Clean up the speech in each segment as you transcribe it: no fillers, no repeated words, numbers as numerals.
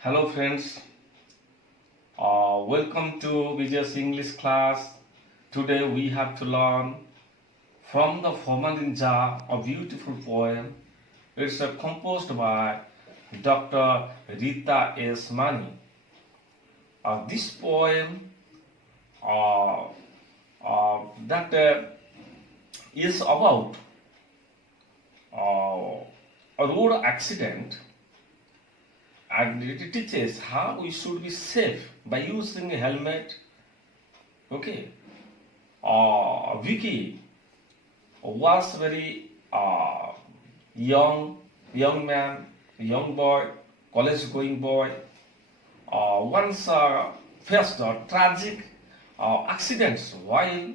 Hello friends, welcome to Vijay's English class. Today we have to learn from the Formalinja, a beautiful poem. It's composed by Dr. Rita S. Mani. This poem uh, that is about a road accident, and it teaches how we should be safe by using a helmet. Okay. Vicky was very young man, young boy, college going boy. Once faced a tragic accident while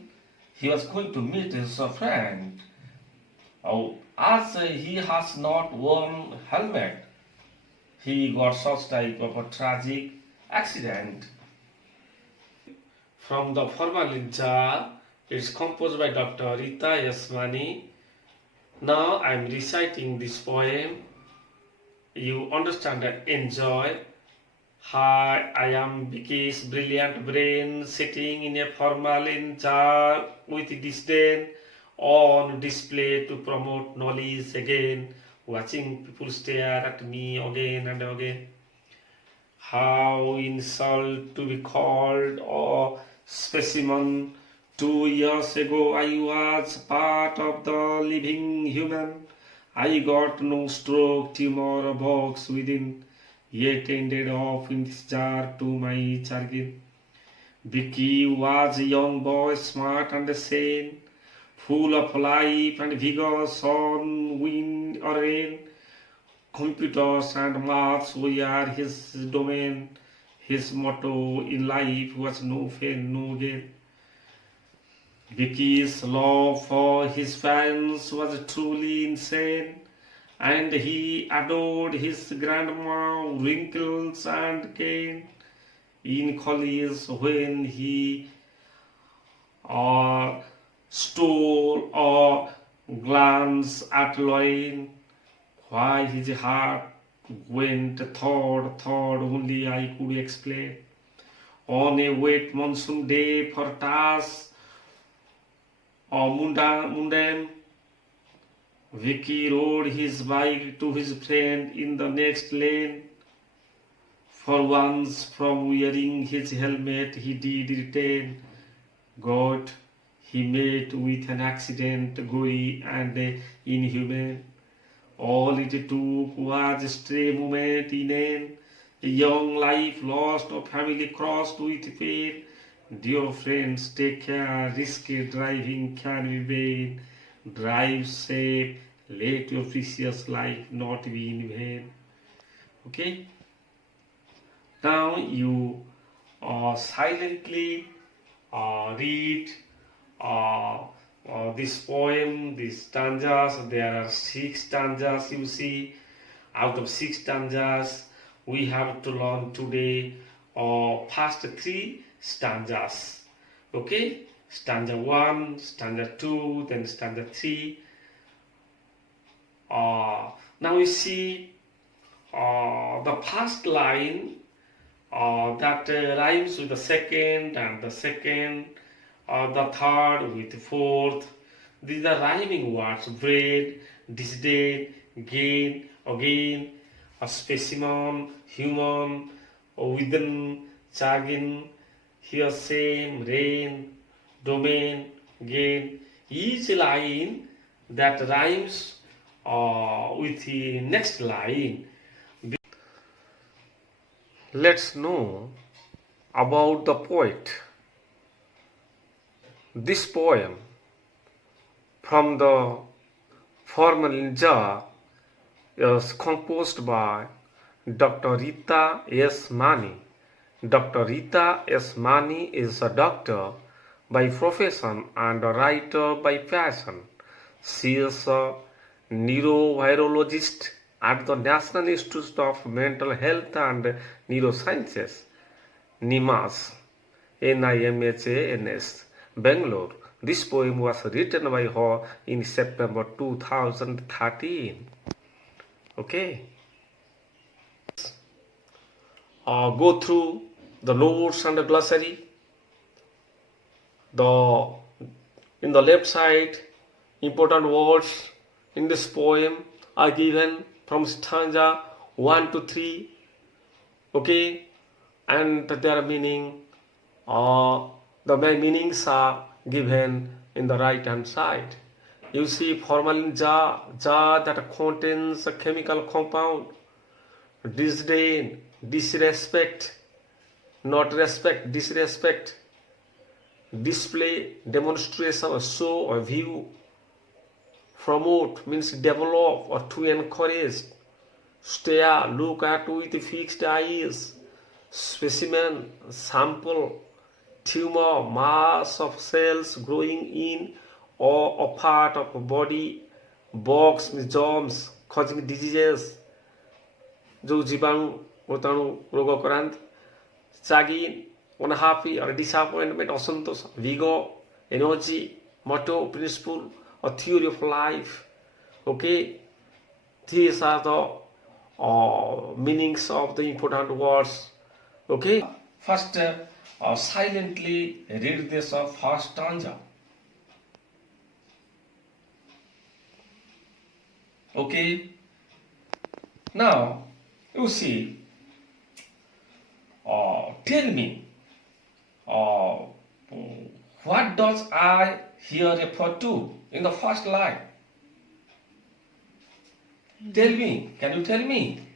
he was going to meet his friend. As he has not worn helmet, he got such type of a tragic accident. From the Formalinja, it's composed by Dr. Rita S. Mani. Now I am reciting this poem. You understand and enjoy. Hi, I am Vicky's brilliant brain sitting in a formalin jar with disdain on display to promote knowledge again, watching people stare at me again and again. How insult to be called a specimen. 2 years ago I was part of the living human. I got no stroke, tumor, or box within, yet ended up in this jar to my chagrin. Vicky was a young boy, smart and sane, full of life and vigor, sun, wind or rain. Computers and maths were his domain. His motto in life was no pain, no gain. Vicky's love for his fans was truly insane, and he adored his grandma, wrinkles and cane. In college, when he stole a glance at Lorraine, why his heart went third, only I could explain. On a wet monsoon day for tasks or mundane, Vicky rode his bike to his friend in the next lane. For once, from wearing his helmet, he did retain. God, he met with an accident, gory and inhumane. All it took was a stray moment in a young life lost, a family crossed with pain. Dear friends, take care, risky driving can be vain. Drive safe, let your precious life not be in vain. Okay? Now you silently read this poem, these stanzas. There are 6 stanzas, you see. Out of 6 stanzas, we have to learn today first 3 stanzas. Okay? Stanza 1, stanza 2, then stanza 3. Now we see the first line that rhymes with the second, and the second, the third with the fourth. These are rhyming words: bread, disdain, gain, again, a specimen, human, within, jargon, here, same, rain, domain, gain. Each line that rhymes with the next line. Let's know about the poet. This poem from the Formalinja is composed by Dr. Rita S. Mani. Dr. Rita S. Mani is a doctor by profession and a writer by passion. She is a neurovirologist at the National Institute of Mental Health and Neurosciences, NIMHAS, NIMHANS, Bangalore. This poem was written by her in September 2013. Okay. go through the notes and the glossary. In the left side, important words in this poem are given from stanza 1 to 3. Okay, and their meaning, the main meanings are given in the right hand side. You see formalin jar that contains a chemical compound. Disdain, disrespect, not respect, disrespect. Display, demonstration, show or view. Promote means develop or to encourage. Stare, look at with fixed eyes. Specimen, sample. Tumor, mass of cells growing in or a part of a body. Box means germs causing diseases. जो जीवाणु रोगाणु रोगाक्रांत. Chagrin, unhappy or disappointment, asantosh, vigor, energy, motto, principle, or theory of life. Okay, these are the meanings of the important words. Okay, first silently read this first stanza. Okay, now you see, tell me, what does I here refer to in the first line? Tell me, can you tell me?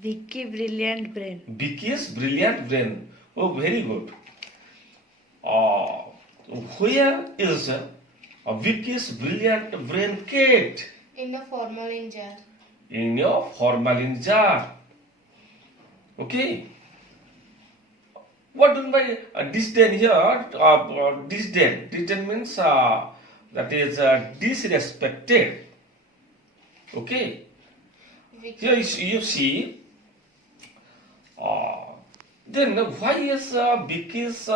Vicky brilliant brain. Vicky's brilliant brain. Oh, very good. Where is Vicky's brilliant brain kept? In the formalin jar. In your formalin jar. Okay. What do you mean by disdain here? Disdain. Disdain means that is disrespected. Okay. Here you see. Then why is Vicky's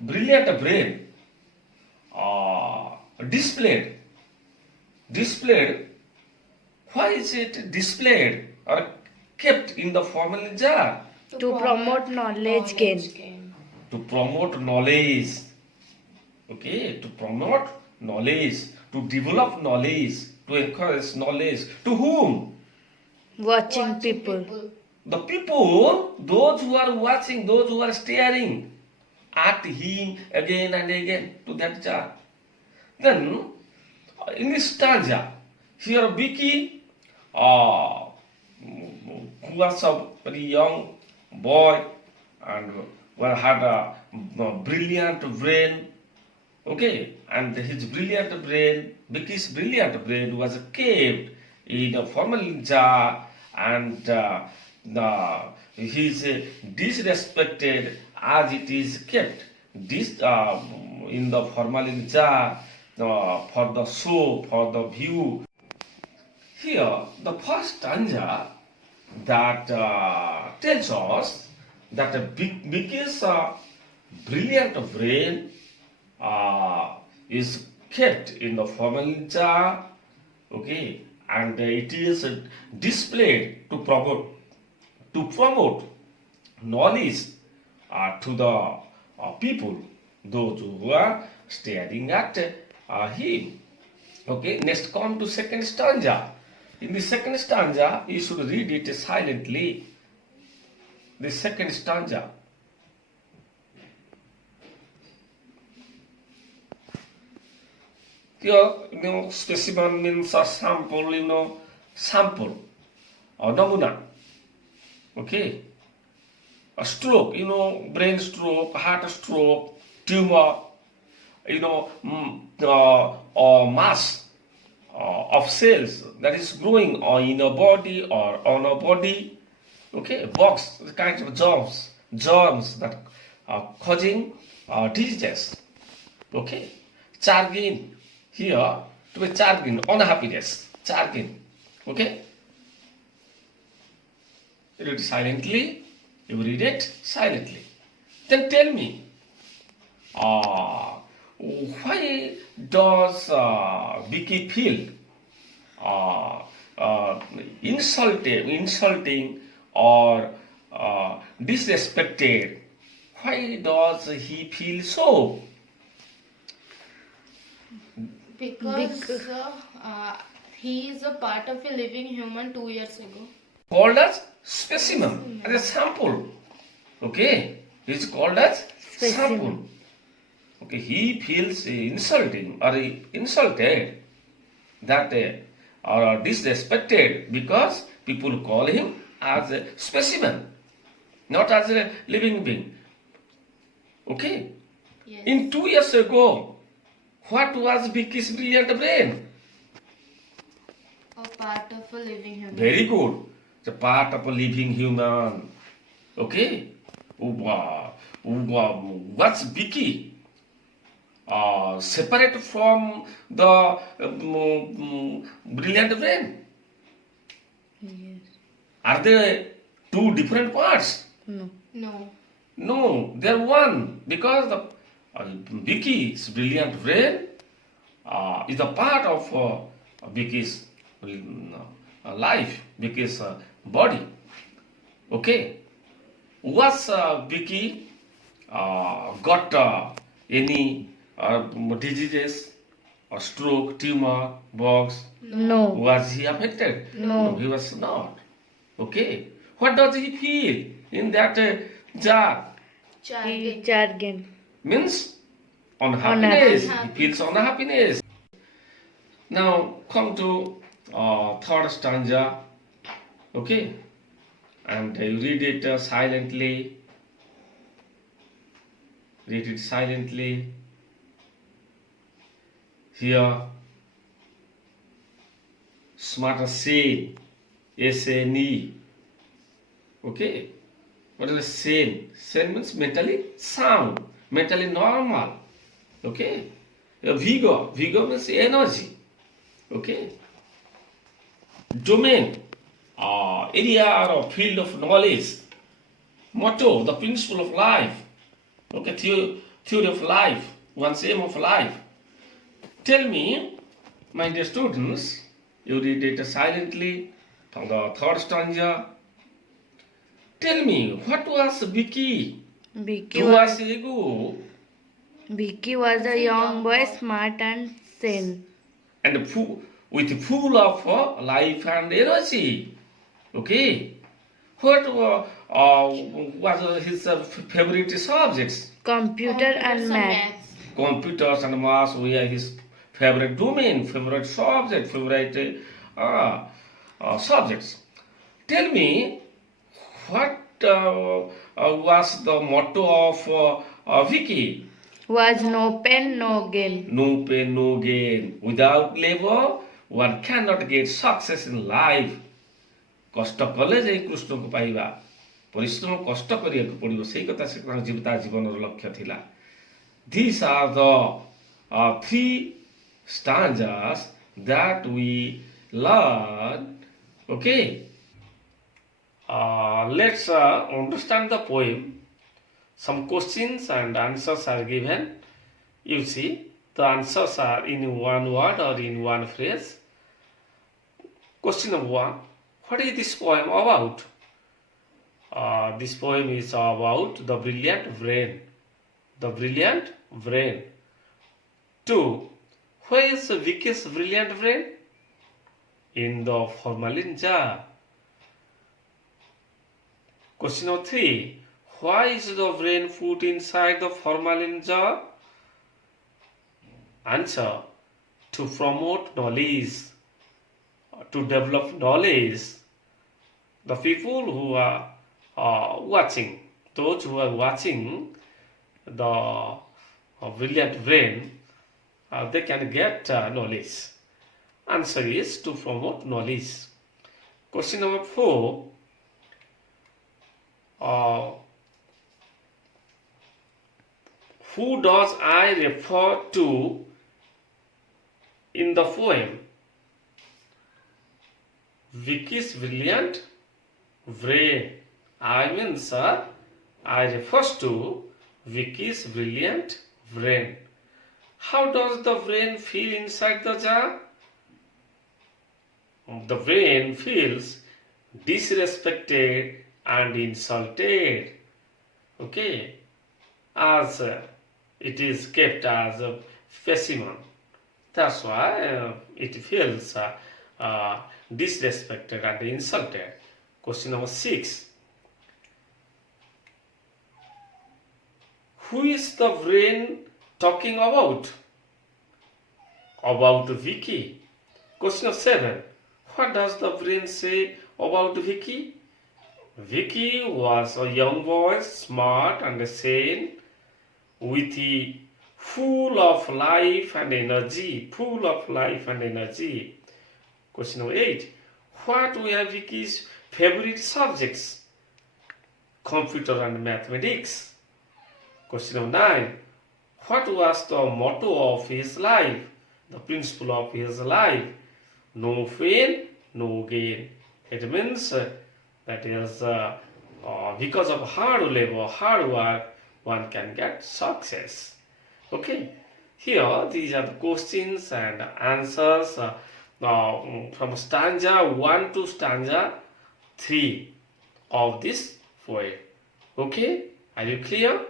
brilliant brain displayed? Displayed. Why is it displayed or kept in the formalin jar? To promote knowledge gain. To promote knowledge. Okay, to promote knowledge, to develop knowledge, to encourage knowledge. To whom? Watching people. The people, those who are watching, those who are staring at him again and again to that jar. Then, in this stanza, here Vicky, who was a very young boy and had a brilliant brain, okay, and his brilliant brain, Vicky's brilliant brain was kept in a formalin jar, and he is disrespected as it is kept in the formalin jar for the show, for the view. Here, the first stanza that tells us that Vicky's brilliant brain is kept in the formalin jar, okay, and it is displayed to promote knowledge to the people, those who are staring at him. Okay, next come to second stanza. In the second stanza, you should read it silently. The second stanza. Here, specimen means a sample, sample or namuna. Okay. A stroke, brain stroke, heart stroke, tumor, or mass of cells that is growing in a body or on a body. Okay, box, the kinds of germs that are causing diseases. Okay, chagrin, here to be chagrin, unhappiness, chagrin. Okay, you read it silently, you read it silently. Then tell me, why does Vicky feel in insulting or disrespected, why does he feel so? Because he is a part of a living human 2 years ago. Called as specimen, as a sample. Okay, it's called as sample. Specimen. Okay, he feels insulting or insulted that or disrespected because people call him as a specimen, not as a living being. Okay, Yes. in 2 years ago, what was Vicky's brilliant brain? A part of a living human. Very good. It's a part of a living human. Okay? What's Vicky? Separate from the brilliant brain. Yes. Are there two different parts? No. No. No, they're one because the Vicky's brilliant brain is a part of Vicky's life, Vicky's body. Okay, was Vicky got any diseases or stroke, tumor, bugs? No. Was he affected? No. He was not. Okay, what does he feel in that jar? Jargon. Jargon. Means unhappiness. Unhappy. He feels unhappiness. Now come to third stanza. Okay, and you read it silently. Read it silently. Here, smarter sane, S-A-N-E. Okay. What is a sane? Sane means mentally sound, mentally normal. Okay. Vigor. Vigor means energy. Okay. Domain, area or field of knowledge. Motto, the principle of life. Okay, theory of life, one's aim of life. Tell me, my dear students, you read it silently from the third stanza. Tell me, what was Vicky? Vicky 2 was, years ago Vicky was a young boy, smart and sane. and full of life and energy. Okay. What was his favorite subjects? Computer and math. Computers and maths were his favorite domain, favorite subject, favorite subjects. Tell me, what was the motto of Vicky? Was no pain, no gain. No pain, no gain. Without labor, one cannot get success in life. କଷ୍ଟ କଲେ ଯାଇ କୃଷ୍ଣକୁ ପାଇବା, ପରିଶ୍ରମ କଷ୍ଟ କରିବାକୁ ପଡ଼ିବ, ସେଇ କଥା ସେ ତା ଜୀବନର ଲକ୍ଷ୍ୟ ଥିଲା. These are the three stanzas that we learn. Okay. Let's understand the poem. Some questions and answers are given. You see, the answers are in one word or in one phrase. Question number 1. What is this poem about? This poem is about the brilliant brain. The brilliant brain. 2. Where is Vicky's brilliant brain? In the formalin jar. Question number 3. Why is the brain put inside the formalin jar? Answer. To promote knowledge. To develop knowledge. The people who are watching, those who are watching the brilliant brain, they can get knowledge. Answer is to promote knowledge. Question number 4. Who does I refer to in the poem? Vicky's brilliant brain. I means I refers to Vicky's brilliant brain. How does the brain feel inside the jar? The brain feels disrespected and insulted. Okay, as it is kept as a specimen. That's why it feels disrespected and insulted. Question number 6. Who is the brain talking about? About Vicky. Question number 7. What does the brain say about Vicky? Vicky was a young boy, smart and sane, with the full of life and energy. Full of life and energy. Question number 8. What were Vicky's favorite subjects? Computer and mathematics. Question number 9. What was the motto of his life? The principle of his life? No pain, no gain. It means that is because of hard labor, hard work, one can get success. Okay, here these are the questions and answers from stanza 1 to stanza 3 of this poem. Okay, are you clear?